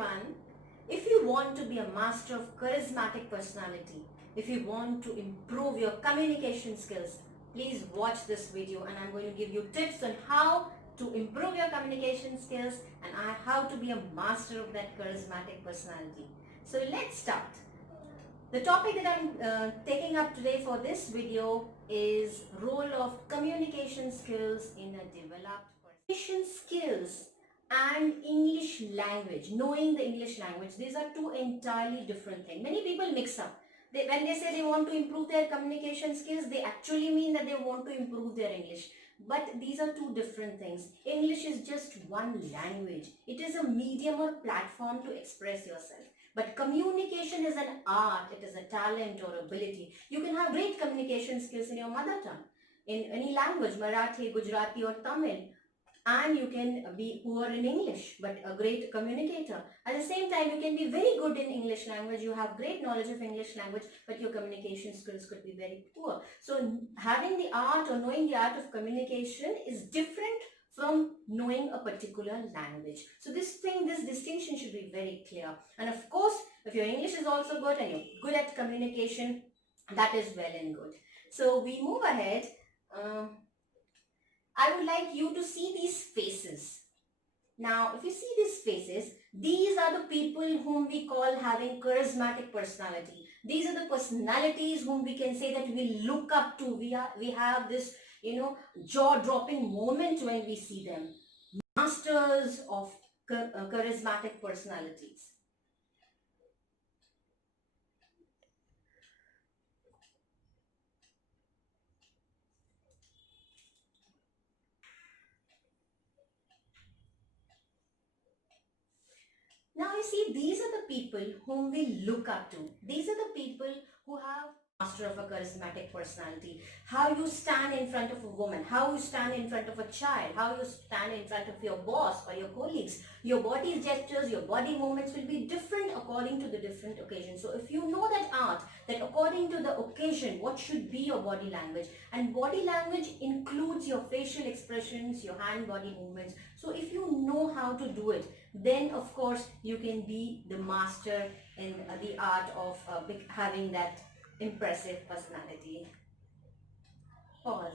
everyone. If you want to be a master of charismatic personality, if you want to improve your communication skills, please watch this video and I'm going to give you tips on how to improve your communication skills and how to be a master of that charismatic personality. So let's start. The topic that I'm taking up today for this video is role of communication skills in a developed person. Communication skills and English language, knowing the English language, these are two entirely different things. Many people mix up. When they say they want to improve their communication skills, they actually mean that they want to improve their English. But these are two different things. English is just one language. It is a medium or platform to express yourself. But communication is an art, it is a talent or ability. You can have great communication skills in your mother tongue, in any language, Marathi, Gujarati or Tamil. And you can be poor in English, but a great communicator. At the same time, you can be very good in English language, you have great knowledge of English language, but your communication skills could be very poor. So having the art or knowing the art of communication is different from knowing a particular language. So this distinction should be very clear. And of course, if your English is also good and you're good at communication, that is well and good. So we move ahead. I would like you to see these faces. Now, if you see these faces, these are the people whom we call having charismatic personality. These are the personalities whom we can say that we look up to. We have this, jaw-dropping moment when we see them. Masters of charismatic personalities. Now you see, these are the people whom we look up to. These are the people who have master of a charismatic personality. How you stand in front of a woman, how you stand in front of a child, how you stand in front of your boss or your colleagues. Your body gestures, your body movements will be different according to the different occasions. So if you know that art, that according to the occasion, what should be your body language, and body language includes your facial expressions, your hand body movements. So if you know how to do it, then of course you can be the master in the art of having that impressive personality. Pause.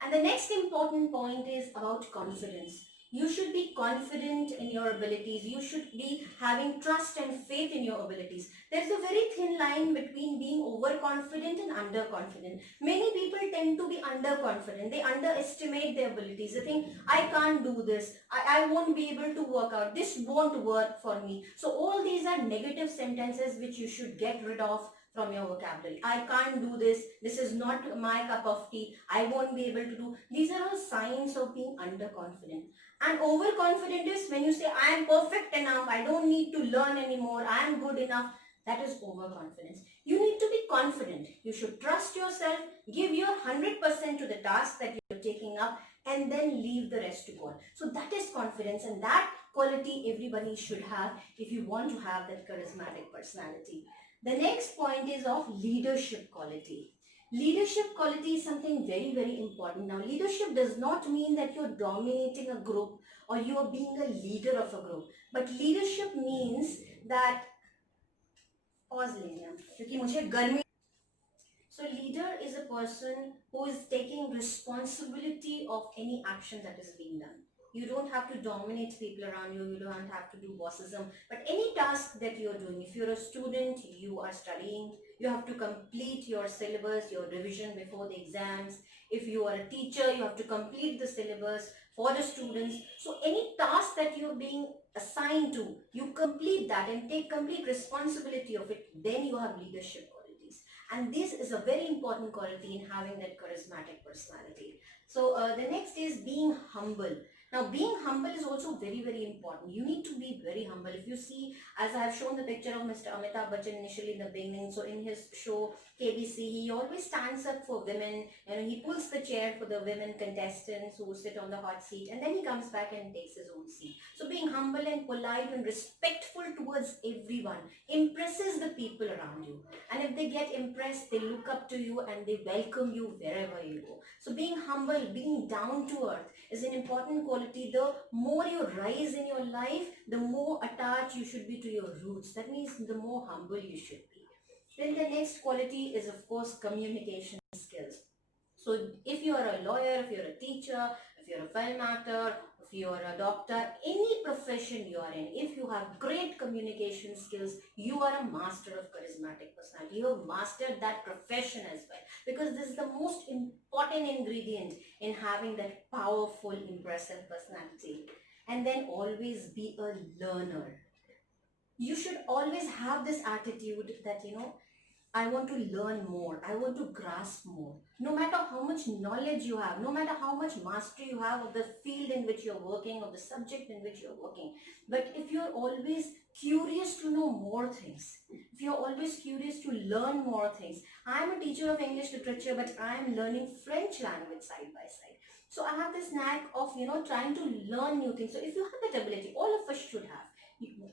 And the next important point is about confidence. You should be confident in your abilities. You should be having trust and faith in your abilities. There's a very thin line between being overconfident and underconfident. Many people tend to be underconfident. They underestimate their abilities. They think, I can't do this. I won't be able to work out. This won't work for me. So all these are negative sentences which you should get rid of from your vocabulary. I can't do this. This is not my cup of tea. I won't be able to do. These are all signs of being underconfident. And overconfident is when you say, I am perfect enough. I don't need to learn anymore. I am good enough. That is overconfidence. You need to be confident. You should trust yourself. Give your 100% to the task that you're taking up and then leave the rest to God. So that is confidence, and that quality everybody should have if you want to have that charismatic personality. The next point is of leadership quality. Leadership quality is something very, very important. Now, leadership does not mean that you're dominating a group or you are being a leader of a group. But leadership means that... Pause क्योंकि मुझे गर्मी. So leader is a person who is taking responsibility of any action that is being done. You don't have to dominate people around you. You don't have to do bossism. But any task that you're doing, if you're a student, you are studying, you have to complete your syllabus, your revision before the exams. If you are a teacher, you have to complete the syllabus for the students. So any task that you're being assigned to, you complete that and take complete responsibility of it. Then you have leadership qualities. And this is a very important quality in having that charismatic personality. So the next is being humble. Now, being humble is also very, very important. You need to be very humble. If you see, as I have shown the picture of Mr. Amitabh Bachchan initially in the beginning, so in his show KBC, he always stands up for women, and he pulls the chair for the women contestants who sit on the hot seat, and then he comes back and takes his own seat. So being humble and polite and respectful towards everyone impresses the people around you. And if they get impressed, they look up to you and they welcome you wherever you go. So being humble, being down to earth is an important quality quality, the more you rise in your life, the more attached you should be to your roots. That means the more humble you should be. Then the next quality is, of course, communication skills. So if you are a lawyer, if you're a teacher, if you're a film actor, if you're a doctor, any profession you are in, if you have great communication skills, you are a master of charismatic personality. You have mastered that profession as well, because this is the most important ingredient in having that powerful, impressive personality. And then always be a learner. You should always have this attitude that, I want to learn more. I want to grasp more. No matter how much knowledge you have, no matter how much mastery you have of the field in which you're working, of the subject in which you're working. But if you're always curious to know more things, if you're always curious to learn more things. I'm a teacher of English literature, but I'm learning French language side by side. So I have this knack of, trying to learn new things. So if you have that ability, all of us should have.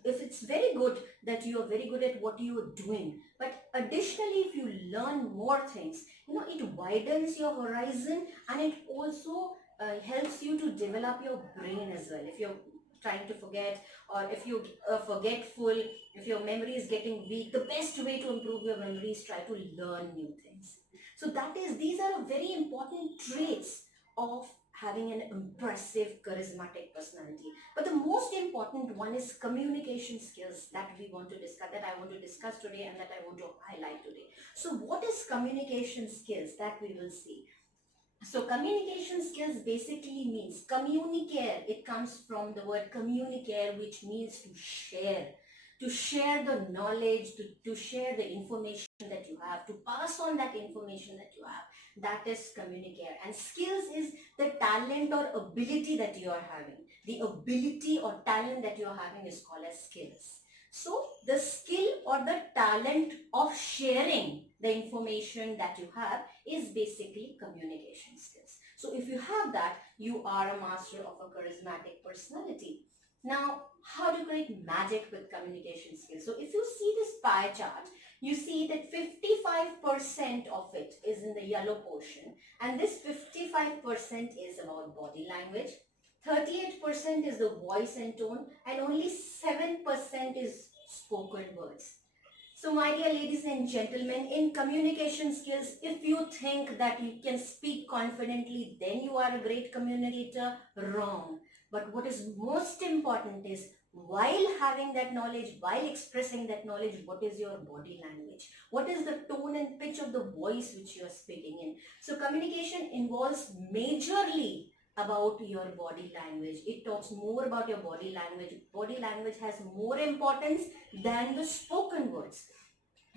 If it's very good that you are very good at what you are doing, but additionally if you learn more things, it widens your horizon, and it also helps you to develop your brain as well. If you're trying to forget, or if you forgetful, if your memory is getting weak, the best way to improve your memory is try to learn new things. So these are very important traits of having an impressive, charismatic personality. But the most important one is communication skills that we want to discuss, that I want to discuss today, and that I want to highlight today. So what is communication skills? That we will see. So communication skills basically means communicare. It comes from the word communicare, which means to share the knowledge, to share the information that you have, to pass on that information that you have. That is communicare. And skills is the talent or ability that you are having. The ability or talent that you are having is called as skills. So the skill or the talent of sharing the information that you have is basically communication skills. So if you have that, you are a master of a charismatic personality. Now, how to create magic with communication skills? So if you see this pie chart, you see that 55% of it is in the yellow portion, and this 55% is about body language, 38% is the voice and tone, and only 7% is spoken words. So my dear ladies and gentlemen, in communication skills, if you think that you can speak confidently, then you are a great communicator, wrong. But what is most important is, while having that knowledge, while expressing that knowledge, what is your body language? What is the tone and pitch of the voice which you are speaking in? So communication involves majorly about your body language. It talks more about your body language. Body language has more importance than the spoken words.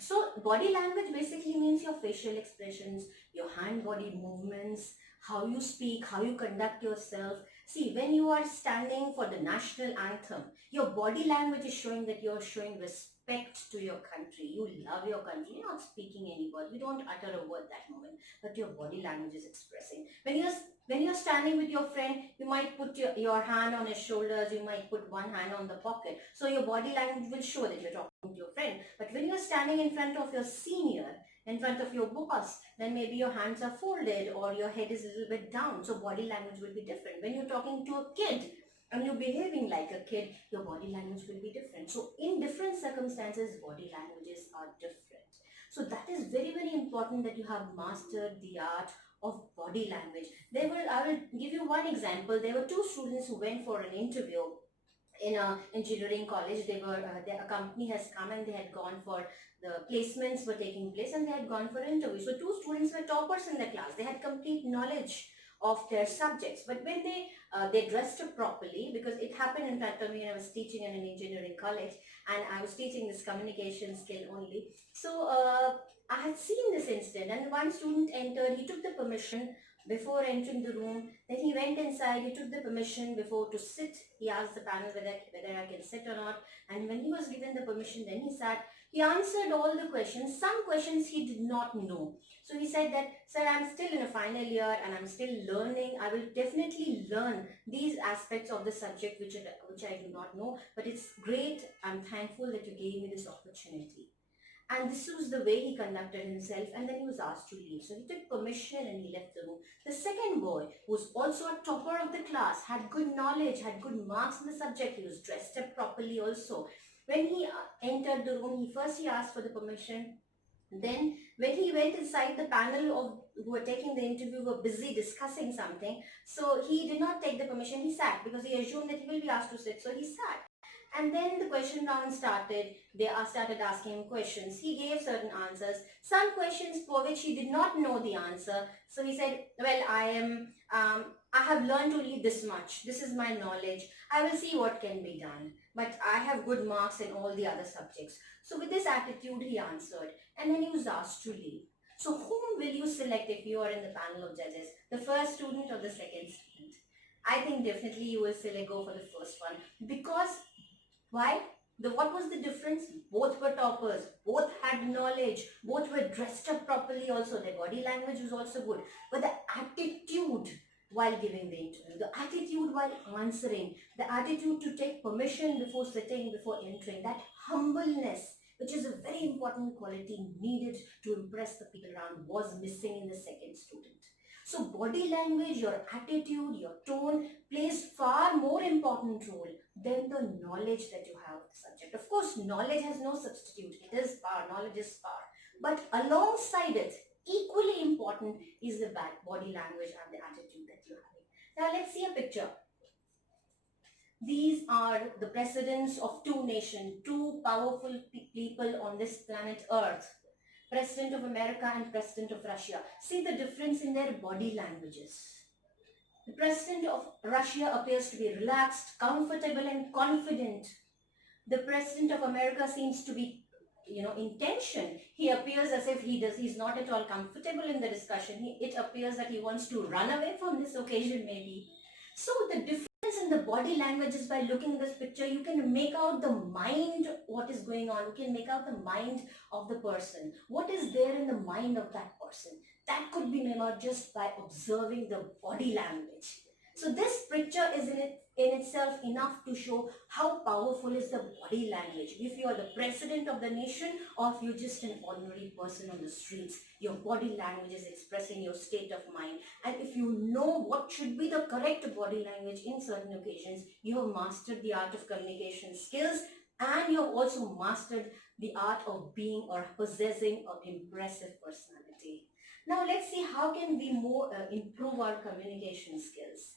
So body language basically means your facial expressions, your hand body movements, how you speak, how you conduct yourself. See, when you are standing for the national anthem, your body language is showing that you're showing respect to your country. You love your country. You're not speaking any word. You don't utter a word that moment, but your body language is expressing. When you're standing with your friend, you might put your hand on his shoulders, you might put one hand on the pocket. So your body language will show that you're talking to your friend. But when you're standing in front of your senior, in front of your boss, then maybe your hands are folded or your head is a little bit down. So body language will be different. When you're talking to a kid and you're behaving like a kid, your body language will be different. So in different circumstances, body languages are different. So that is very, very important that you have mastered the art of body language. I will give you one example. There were two students who went for an interview in a engineering college. A company has come and they had gone for the placements were taking place, and they had gone for an interview. So two students were toppers in the class. They had complete knowledge of their subjects, but when they dressed up properly, because it happened in front of me, and I was teaching in an engineering college, and I was teaching this communication skill only. So I had seen this incident, and one student entered. He took the permission before entering the room. Then he went inside. He took the permission before to sit. He asked the panel whether I can sit or not. And when he was given the permission, then he sat. He answered all the questions. Some questions he did not know. So he said that, sir, I'm still in a final year and I'm still learning. I will definitely learn these aspects of the subject which I do not know. But it's great. I'm thankful that you gave me this opportunity. And this was the way he conducted himself, and then he was asked to leave. So he took permission and he left the room. The second boy, who was also a topper of the class, had good knowledge, had good marks in the subject, he was dressed up properly also. When he entered the room, he asked for the permission. Then when he went inside, the panel of who were taking the interview were busy discussing something. So he did not take the permission, he sat, because he assumed that he will be asked to sit. So he sat. And then the question round started. They started asking him questions. He gave certain answers. Some questions for which he did not know the answer. So he said, well, I have learned only this much. This is my knowledge. I will see what can be done. But I have good marks in all the other subjects. So with this attitude, he answered. And then he was asked to leave. So whom will you select if you are in the panel of judges? The first student or the second student? I think definitely you will select go for the first one, because why? What was the difference? Both were toppers, both had knowledge, both were dressed up properly also, their body language was also good. But the attitude while giving the interview, the attitude while answering, the attitude to take permission before sitting, before entering, that humbleness, which is a very important quality needed to impress the people around, was missing in the second student. So body language, your attitude, your tone plays far more important role than the knowledge that you have of the subject. Of course, knowledge has no substitute. It is power. Knowledge is power. But alongside it, equally important is the body language and the attitude that you're having. Now let's see a picture. These are the presidents of two nations, two powerful people on this planet Earth. President of America and President of Russia. See the difference in their body languages. The President of Russia appears to be relaxed, comfortable and confident. The President of America seems to be, in tension. He appears as if he's not at all comfortable in the discussion. It appears that he wants to run away from this occasion maybe. So the difference in the body language is by looking at this picture, you can make out the mind, what is going on. You can make out the mind of the person. What is there in the mind of that person? That could be made out just by observing the body language. So this picture is in itself enough to show how powerful is the body language. If you are the president of the nation or if you're just an ordinary person on the streets, your body language is expressing your state of mind. And if you know what should be the correct body language in certain occasions, you have mastered the art of communication skills, and you have also mastered the art of being or possessing an impressive personality. Now let's see how can we improve our communication skills.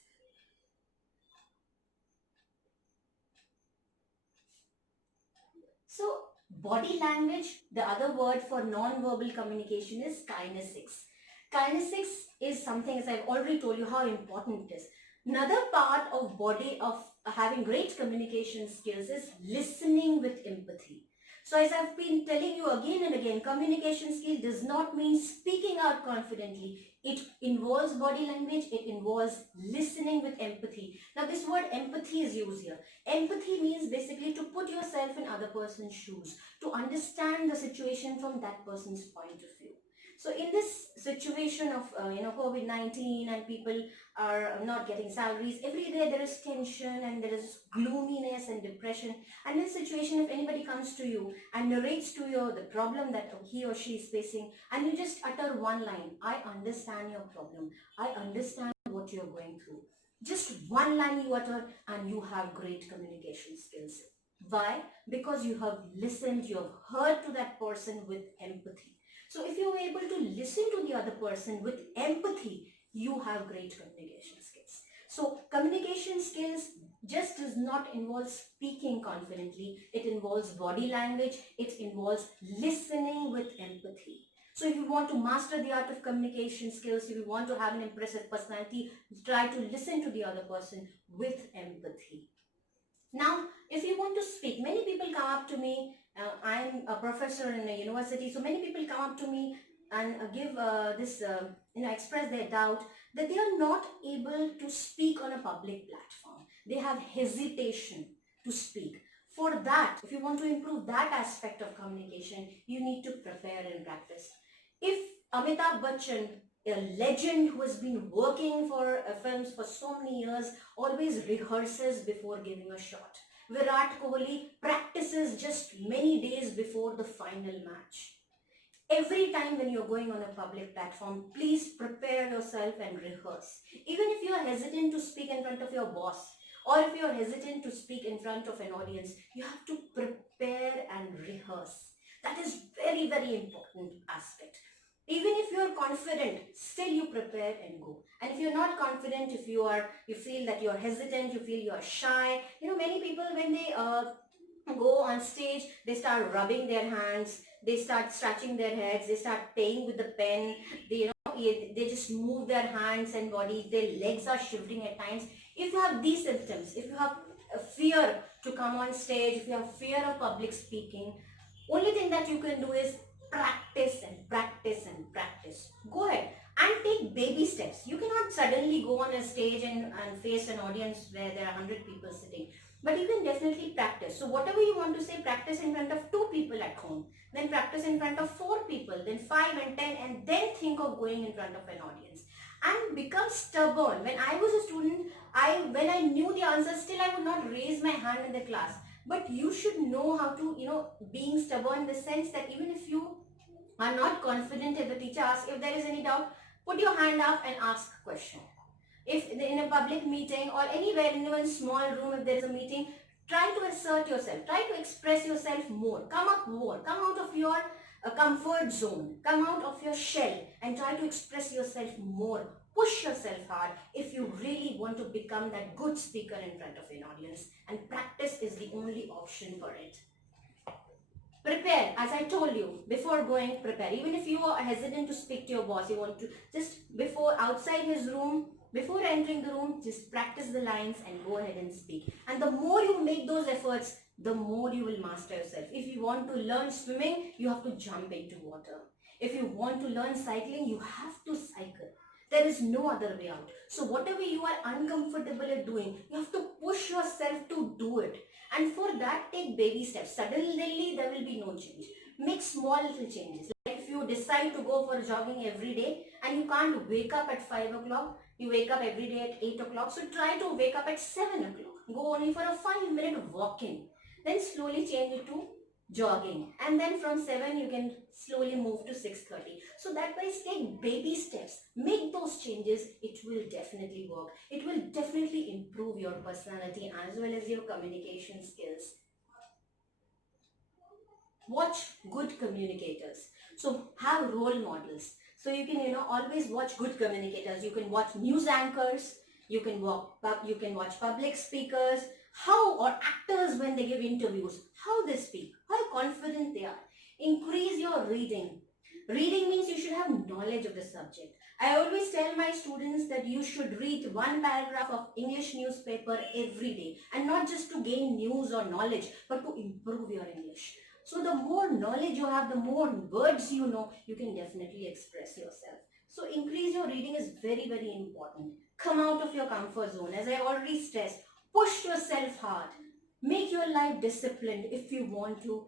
So body language, the other word for non-verbal communication is kinesics. Kinesics is something, as I've already told you, how important it is. Another part of having great communication skills is listening with empathy. So as I've been telling you again and again, communication skill does not mean speaking out confidently. It involves body language. It involves listening with empathy. Now this word empathy is used here. Empathy means basically to put yourself in other person's shoes, to understand the situation from that person's point of view. So in this situation of COVID-19 and people are not getting salaries, every day there is tension and there is gloominess and depression. And in this situation, if anybody comes to you and narrates to you the problem that he or she is facing, and you just utter one line, I understand your problem, I understand what you're going through. Just one line you utter and you have great communication skills. Why? Because you have listened, you have heard to that person with empathy. So if you are able to listen to the other person with empathy, you have great communication skills. So communication skills just does not involve speaking confidently. It involves body language. It involves listening with empathy. So if you want to master the art of communication skills, if you want to have an impressive personality, try to listen to the other person with empathy. Now, if you want to speak, many people come up to me. I'm a professor in a university, so many people come up to me and express their doubt that they are not able to speak on a public platform. They have hesitation to speak. For that, if you want to improve that aspect of communication, you need to prepare and practice. If Amitabh Bachchan, a legend who has been working for films for so many years, always rehearses before giving a shot. Virat Kohli practices just many days before the final match. Every time when you're going on a public platform, please prepare yourself and rehearse. Even if you are hesitant to speak in front of your boss, or if you are hesitant to speak in front of an audience, you have to prepare and rehearse. That is very, very important aspect. Even if you are confident, still you prepare and go. And if you're not confident, if you feel that you're hesitant, you feel you're shy, many people when they go on stage, they start rubbing their hands, they start scratching their heads, they start playing with the pen, they just move their hands and body, their legs are shivering at times. If you have these symptoms, if you have a fear to come on stage, if you have fear of public speaking, only thing that you can do is practice and practice and practice. Go ahead and take baby steps. You cannot suddenly go on a stage and face an audience where there are 100 people sitting. But you can definitely practice. So whatever you want to say, practice in front of 2 people at home. Then practice in front of 4 people, then 5 and 10, and then think of going in front of an audience. And become stubborn. When I was a student, when I knew the answer, still I would not raise my hand in the class. But you should know how to, being stubborn in the sense that even if you are not confident, if the teacher asks, if there is any doubt, put your hand up and ask a question. If in a public meeting or anywhere in a small room, if there is a meeting, try to assert yourself, try to express yourself more, come up more, come out of your comfort zone, come out of your shell and try to express yourself more. Push yourself hard if you really want to become that good speaker in front of an audience, and practice is the only option for it. Prepare, as I told you, before going, prepare. Even if you are hesitant to speak to your boss, you want to just before outside his room, before entering the room, just practice the lines and go ahead and speak. And the more you make those efforts, the more you will master yourself. If you want to learn swimming, you have to jump into water. If you want to learn cycling, you have to cycle. There is no other way out. So whatever you are uncomfortable at doing, you have to push yourself to do it. And for that, take baby steps. Suddenly, there will be no change. Make small little changes. Like if you decide to go for jogging every day and you can't wake up at 5 o'clock, you wake up every day at 8 o'clock. So try to wake up at 7 o'clock. Go only for a 5-minute walking. Then slowly change it to jogging, and then from 7 you can slowly move to 6:30. So that way, take baby steps, make those changes. It will definitely work. It will definitely improve your personality as well as your communication skills. Watch good communicators. So have role models. So you can always watch good communicators. You can watch news anchors, you can watch public speakers, how, or actors when they give interviews, how they speak, how confident they are. Increase your reading. Reading means you should have knowledge of the subject. I always tell my students that you should read 1 paragraph of English newspaper every day, and not just to gain news or knowledge, but to improve your English. So the more knowledge you have, the more words you know, you can definitely express yourself. So increase your reading is very, very important. Come out of your comfort zone. As I already stressed, push yourself hard. Make your life disciplined if you want to,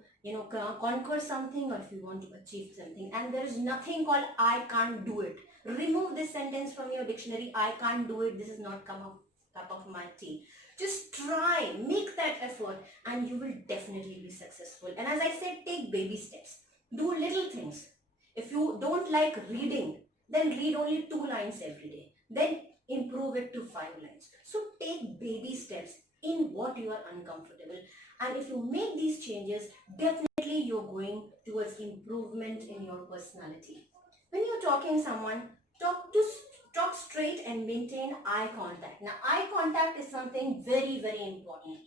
conquer something, or if you want to achieve something. And there is nothing called I can't do it. Remove this sentence from your dictionary. I can't do it. This is not cup of my tea. Just try, make that effort, and you will definitely be successful. And as I said, take baby steps. Do little things. If you don't like reading, then read only 2 lines every day. Then improve it to 5 lines. So take baby steps in what you are uncomfortable. And if you make these changes, definitely you're going towards improvement in your personality. When you're talking someone, talk straight and maintain eye contact. Now, eye contact is something very, very important.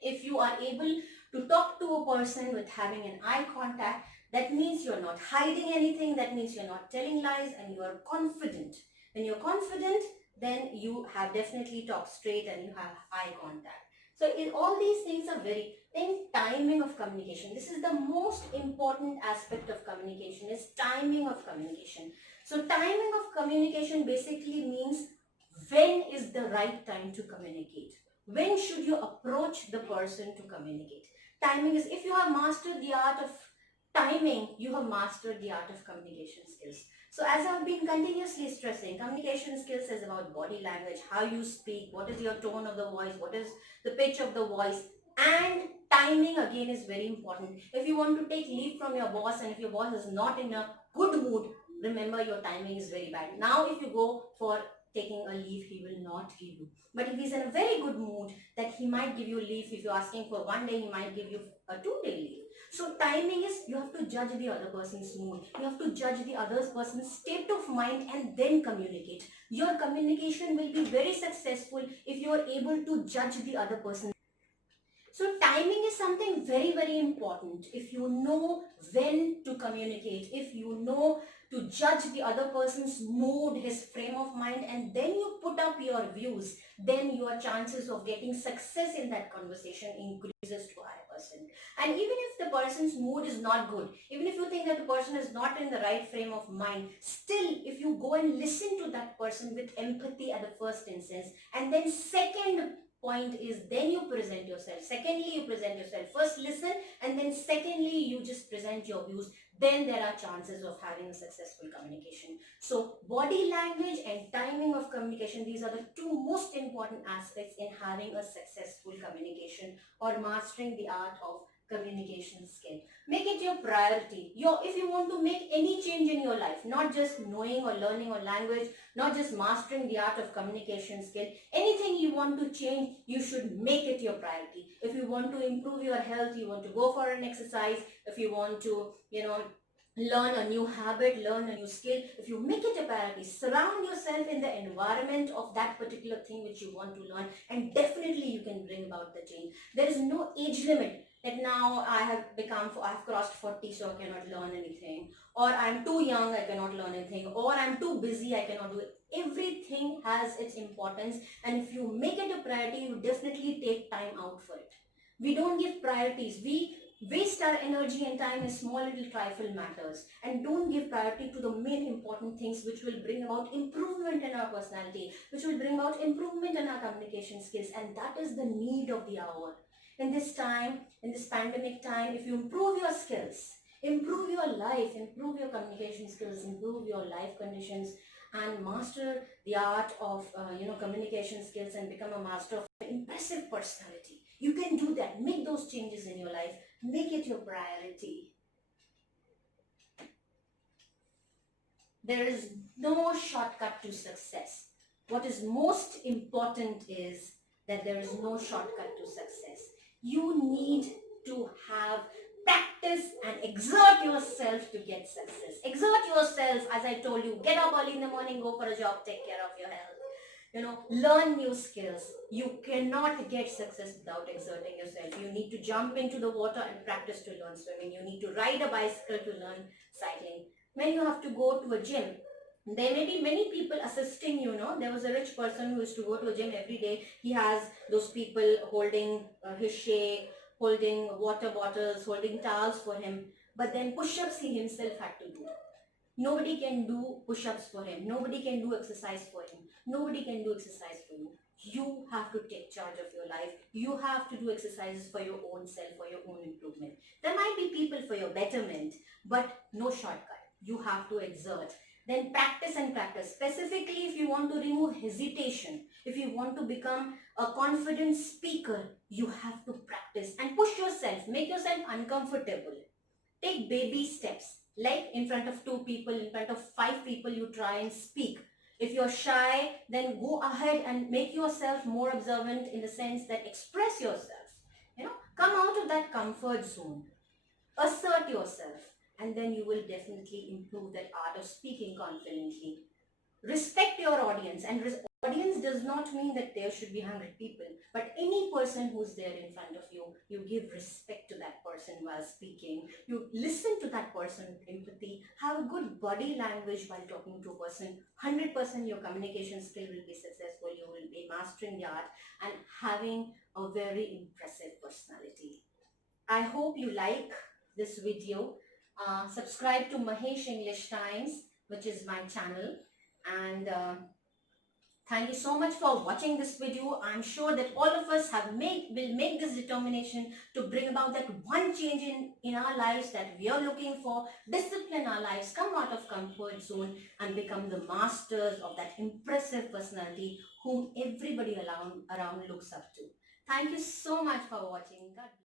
If you are able to talk to a person with having an eye contact, that means you're not hiding anything, that means you're not telling lies, and you are confident. When you're confident, then you have definitely talked straight and you have eye contact. So all these things are then timing of communication. This is the most important aspect of communication, is timing of communication. So timing of communication basically means when is the right time to communicate. When should you approach the person to communicate? Timing is, if you have mastered the art of timing, you have mastered the art of communication skills. So as I've been continuously stressing, communication skills is about body language, how you speak, what is your tone of the voice, what is the pitch of the voice, and Timing again is very important. If you want to take leave from your boss and if your boss is not in a good mood, remember your timing is very bad. Now if you go for taking a leave, he will not give you. But if he's in a very good mood, that he might give you leave. If you're asking for 1 day, he might give you a 2 day leave. So timing is, you have to judge the other person's mood. You have to judge the other person's state of mind and then communicate. Your communication will be very successful if you are able to judge the other person. So timing is something very, very important. If you know when to communicate, if you know to judge the other person's mood, his frame of mind, and then you put up your views, then your chances of getting success in that conversation increases to a higher percent. And even if the person's mood is not good, even if you think that the person is not in the right frame of mind, still if you go and listen to that person with empathy at the first instance, and then second point is then you present yourself. Secondly, you present yourself. First listen, and then secondly you just present your views. Then there are chances of having a successful communication. So body language and timing of communication, these are the two most important aspects in having a successful communication or mastering the art of communication skill. Make it your priority. If you want to make any change in your life, not just knowing or learning a language, not just mastering the art of communication skill, anything you want to change, you should make it your priority. If you want to improve your health, you want to go for an exercise, if you want to, learn a new habit, learn a new skill, if you make it a priority, surround yourself in the environment of that particular thing which you want to learn, and definitely you can bring about the change. There is no age limit that now I have crossed 40, so I cannot learn anything, or I'm too young, I cannot learn anything, or I'm too busy, I cannot do it. Everything has its importance, and if you make it a priority, you definitely take time out for it. We don't give priorities. We waste our energy and time in small little trifle matters, and don't give priority to the main important things which will bring about improvement in our personality, which will bring about improvement in our communication skills, and that is the need of the hour. In this time, in this pandemic time, if you improve your skills, improve your life, improve your communication skills, improve your life conditions, and master the art of communication skills, and become a master of impressive personality, you can do that. Make those changes in your life. Make it your priority. There is no shortcut to success. What is most important is that there is no shortcut to success. You need to have practice and exert yourself to get success. Exert yourself, as I told you, get up early in the morning, go for a job, take care of your health. Learn new skills. You cannot get success without exerting yourself. You need to jump into the water and practice to learn swimming. You need to ride a bicycle to learn cycling. When you have to go to a gym, there may be many people assisting you. There was a rich person who used to go to a gym every day. He has those people holding his shake, holding water bottles, holding towels for him. But then push-ups he himself had to do. Nobody can do push-ups for him. Nobody can do exercise for him. Nobody can do exercise for you. You have to take charge of your life. You have to do exercises for your own self, for your own improvement. There might be people for your betterment, but no shortcut. You have to exert. Then practice and practice. Specifically, if you want to remove hesitation, if you want to become a confident speaker, you have to practice and push yourself. Make yourself uncomfortable. Take baby steps. Like in front of 2 people, in front of 5 people, you try and speak. If you're shy, then go ahead and make yourself more observant, in the sense that express yourself. Come out of that comfort zone. Assert yourself, and then you will definitely improve that art of speaking confidently. Respect your audience, and audience does not mean that there should be 100 people, but any person who's there in front of you, you give respect to that person while speaking. You listen to that person with empathy. Have a good body language while talking to a person. 100% your communication skill will be successful. You will be mastering the art and having a very impressive personality. I hope you like this video. Subscribe to Mahesh English Times, which is my channel, and thank you so much for watching this video. I'm sure that all of us will make this determination to bring about that one change in our lives that we are looking for. Discipline our lives, come out of comfort zone, and become the masters of that impressive personality whom everybody around looks up to. Thank you so much for watching. God bless.